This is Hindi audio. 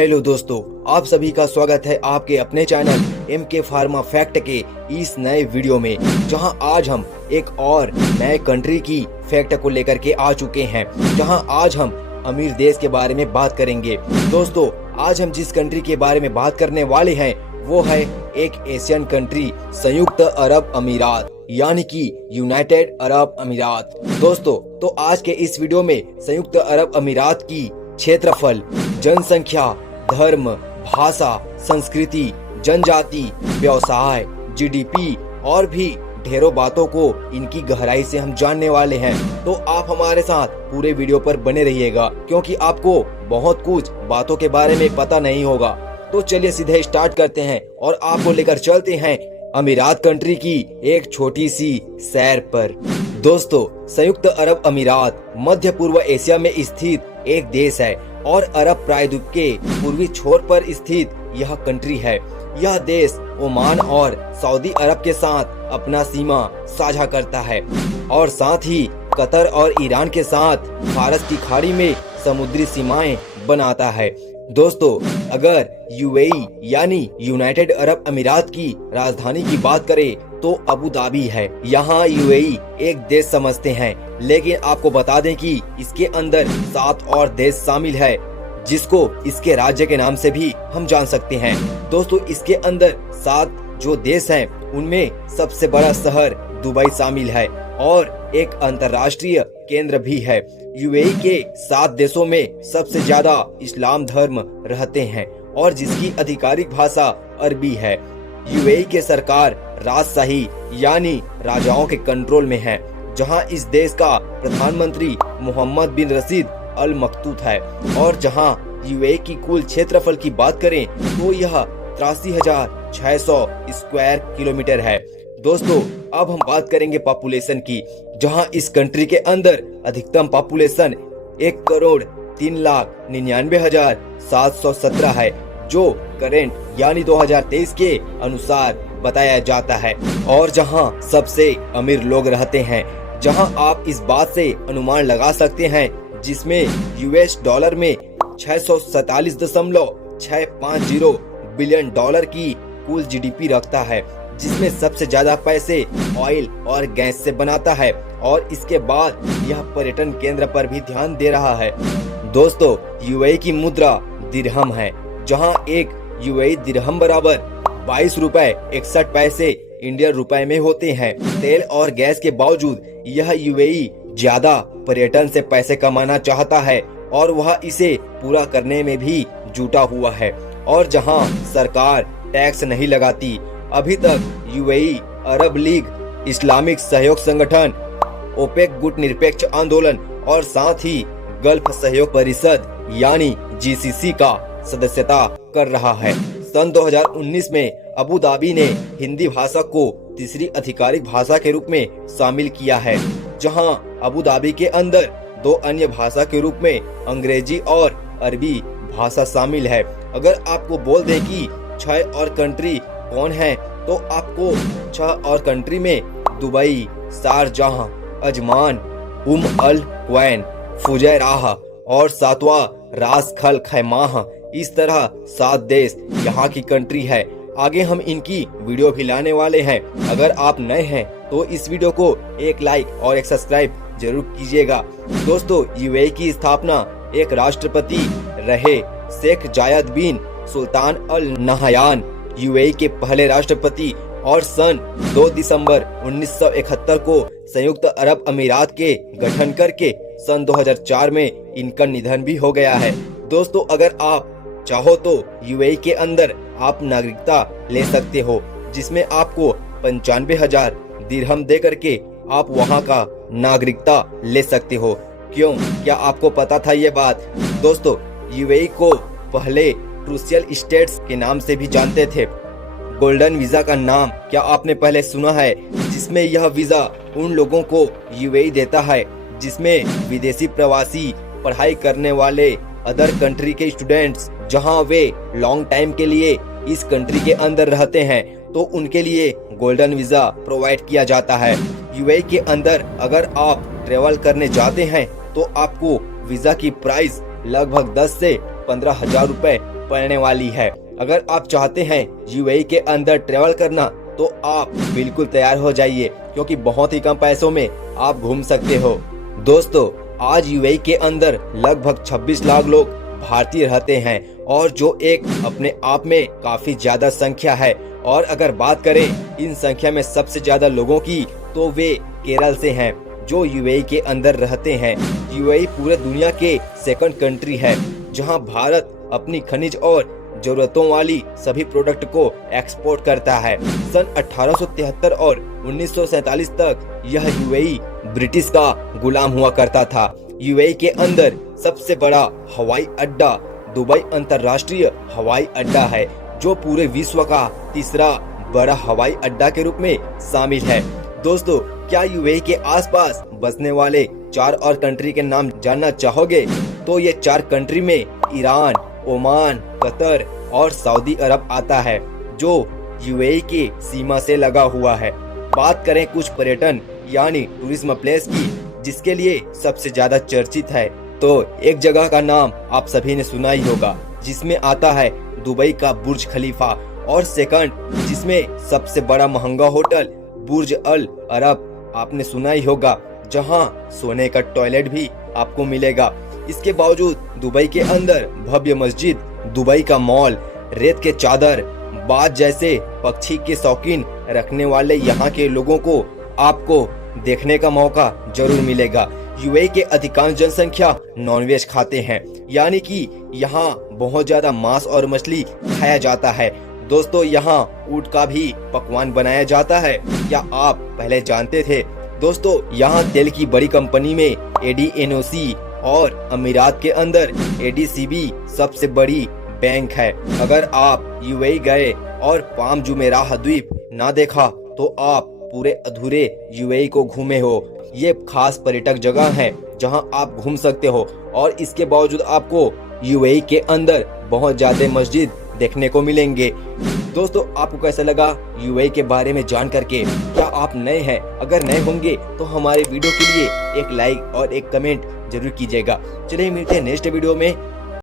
हेलो दोस्तों, आप सभी का स्वागत है आपके अपने चैनल MK फार्मा फैक्ट के इस नए वीडियो में, जहां आज हम एक और नए कंट्री की फैक्ट को लेकर के आ चुके हैं। जहां आज हम अमीर देश के बारे में बात करेंगे। दोस्तों, आज हम जिस कंट्री के बारे में बात करने वाले हैं वो है एक एशियन कंट्री, संयुक्त अरब अमीरात, यानी कि यूनाइटेड अरब अमीरात। दोस्तों, तो आज के इस वीडियो में संयुक्त अरब अमीरात की क्षेत्रफल, जनसंख्या, धर्म, भाषा, संस्कृति, जनजाति, व्यवसाय, GDP और भी ढेरों बातों को इनकी गहराई से हम जानने वाले हैं। तो आप हमारे साथ पूरे वीडियो पर बने रहिएगा, क्योंकि आपको बहुत कुछ बातों के बारे में पता नहीं होगा। तो चलिए सीधे स्टार्ट करते हैं और आपको लेकर चलते हैं अमीरात कंट्री की एक छोटी सी सैर पर। दोस्तों, संयुक्त अरब अमीरात मध्य पूर्व एशिया में स्थित एक देश है और अरब प्रायद्वीप के पूर्वी छोर पर स्थित यह कंट्री है। यह देश ओमान और सऊदी अरब के साथ अपना सीमा साझा करता है और साथ ही कतर और ईरान के साथ फारस की खाड़ी में समुद्री सीमाएं बनाता है। दोस्तों, अगर UAE यानी यूनाइटेड अरब अमीरात की राजधानी की बात करें तो अबू धाबी है। यहाँ UAE एक देश समझते हैं, लेकिन आपको बता दें कि इसके अंदर 7 और देश शामिल है, जिसको इसके राज्य के नाम से भी हम जान सकते हैं। दोस्तों, इसके अंदर 7 जो देश हैं उनमें सबसे बड़ा शहर दुबई शामिल है और एक अंतर्राष्ट्रीय केंद्र भी है। UAE के 7 देशों में सबसे ज्यादा इस्लाम धर्म रहते हैं और जिसकी आधिकारिक भाषा अरबी है। UAE के सरकार राजशाही यानी राजाओं के कंट्रोल में है, जहां इस देश का प्रधानमंत्री मोहम्मद बिन रशीद अल मकतूत है। और जहां UAE की कुल क्षेत्रफल की बात करें तो यह 83,600 स्क्वायर किलोमीटर है। दोस्तों, अब हम बात करेंगे पॉपुलेशन की, जहां इस कंट्री के अंदर अधिकतम पॉपुलेशन 1,99,717 है, जो करेंट यानी 2023 के अनुसार बताया जाता है। और जहां सबसे अमीर लोग रहते हैं, जहां आप इस बात से अनुमान लगा सकते हैं, जिसमें US डॉलर में 647.650 बिलियन डॉलर की कुल GDP रखता है, जिसमें सबसे ज्यादा पैसे ऑयल और गैस से बनाता है और इसके बाद यह पर्यटन केंद्र पर भी ध्यान दे रहा है। दोस्तों, UAE की मुद्रा दिरहम है, जहां एक UAE दिरहम बराबर 22 रुपए 61 पैसे इंडियन रुपए में होते हैं। तेल और गैस के बावजूद यह UAE ज्यादा पर्यटन से पैसे कमाना चाहता है और वह इसे पूरा करने में भी जुटा हुआ है। और जहां सरकार टैक्स नहीं लगाती, अभी तक UAE अरब लीग, इस्लामिक सहयोग संगठन, ओपेक गुट निरपेक्ष आंदोलन और साथ ही गल्फ सहयोग परिषद यानी GCC का सदस्यता कर रहा है। सन 2019 में अबू धाबी ने हिंदी भाषा को तीसरी आधिकारिक भाषा के रूप में शामिल किया है, जहां अबू धाबी के अंदर 2 अन्य भाषा के रूप में अंग्रेजी और अरबी भाषा शामिल है। अगर आपको बोल दें कि 6 और कंट्री कौन है, तो आपको 6 और कंट्री में दुबई, शारजाह, अजमान, अल क्वैन, फुजैराह और 7वां रास खल खैमाह, इस तरह 7 देश यहाँ की कंट्री है। आगे हम इनकी वीडियो भी लाने वाले हैं। अगर आप नए हैं तो इस वीडियो को एक लाइक और एक सब्सक्राइब जरूर कीजिएगा। दोस्तों, UAE की स्थापना एक राष्ट्रपति रहे शेख जायद बिन सुल्तान अल नहयान UAE के पहले राष्ट्रपति और सन 2 दिसंबर 1971 को संयुक्त अरब अमीरात के गठन करके सन 2004 में इनका निधन भी हो गया है। दोस्तों, अगर आप चाहो तो UAE के अंदर आप नागरिकता ले सकते हो, जिसमें आपको 95,000 दिरहम दे करके आप वहां का नागरिकता ले सकते हो। क्यों, क्या आपको पता था ये बात? दोस्तों, UAE को पहले क्रूशियल स्टेट्स के नाम से भी जानते थे। गोल्डन वीजा का नाम क्या आपने पहले सुना है? जिसमें यह वीजा उन लोगों को UAE देता है जिसमें विदेशी प्रवासी पढ़ाई करने वाले अदर कंट्री के स्टूडेंट्स, जहां वे लॉन्ग टाइम के लिए इस कंट्री के अंदर रहते हैं, तो उनके लिए गोल्डन वीजा प्रोवाइड किया जाता है। UAE के अंदर अगर आप ट्रेवल करने जाते हैं तो आपको वीजा की प्राइस लगभग 10 से 15,000 रुपए पड़ने वाली है। अगर आप चाहते हैं यूएई के अंदर ट्रेवल करना तो आप बिल्कुल तैयार हो जाइए, क्योंकि बहुत ही कम पैसों में आप घूम सकते हो। दोस्तों, आज यूएई के अंदर लगभग 26 लाख लोग भारतीय रहते हैं, और जो एक अपने आप में काफी ज्यादा संख्या है। और अगर बात करें इन संख्या में सबसे ज्यादा लोगों की, तो वे केरल से हैं जो यूएई के अंदर रहते हैं। यूएई पूरे दुनिया के सेकंड कंट्री है जहां भारत अपनी खनिज और जरूरतों वाली सभी प्रोडक्ट को एक्सपोर्ट करता है। सन 1873 और 1947 तक यह यूएई ब्रिटिश का गुलाम हुआ करता था। यूएई के अंदर सबसे बड़ा हवाई अड्डा दुबई अंतर्राष्ट्रीय हवाई अड्डा है, जो पूरे विश्व का तीसरा बड़ा हवाई अड्डा के रूप में शामिल है। दोस्तों, क्या यूएई के आसपास बसने वाले 4 और कंट्री के नाम जानना चाहोगे? तो ये 4 कंट्री में ईरान, ओमान, कतर और सऊदी अरब आता है, जो यूएई की सीमा से लगा हुआ है। बात करें कुछ पर्यटन यानी टूरिज्म प्लेस की, जिसके लिए सबसे ज्यादा चर्चित है, तो एक जगह का नाम आप सभी ने सुना ही होगा, जिसमें आता है दुबई का बुर्ज खलीफा, और सेकंड जिसमें सबसे बड़ा महंगा होटल बुर्ज अल अरब आपने सुना ही होगा, जहां सोने का टॉयलेट भी आपको मिलेगा। इसके बावजूद दुबई के अंदर भव्य मस्जिद, दुबई का मॉल, रेत के चादर, बाज जैसे पक्षी के शौकीन रखने वाले यहाँ के लोगों को आपको देखने का मौका जरूर मिलेगा। यूएई के अधिकांश जनसंख्या नॉनवेज खाते हैं, यानी कि यहाँ बहुत ज्यादा मांस और मछली खाया जाता है। दोस्तों, यहाँ ऊंट का भी पकवान बनाया जाता है, क्या आप पहले जानते थे? दोस्तों, यहाँ तेल की बड़ी कंपनी में एडीएनओसी और अमीरात के अंदर एडीसीबी सबसे बड़ी बैंक है। अगर आप यूएई गए और पाम जुमेराह द्वीप ना देखा तो आप पूरे अधूरे यूएई को घूमे हो। ये खास पर्यटक जगह है जहां आप घूम सकते हो, और इसके बावजूद आपको यूएई के अंदर बहुत ज्यादा मस्जिद देखने को मिलेंगे। दोस्तों, आपको कैसा लगा यूएई के बारे में जान करके? क्या आप नए हैं? अगर नए होंगे तो हमारे वीडियो के लिए एक लाइक और एक कमेंट जरूर कीजिएगा। चलिए मिलते हैं नेक्स्ट वीडियो में।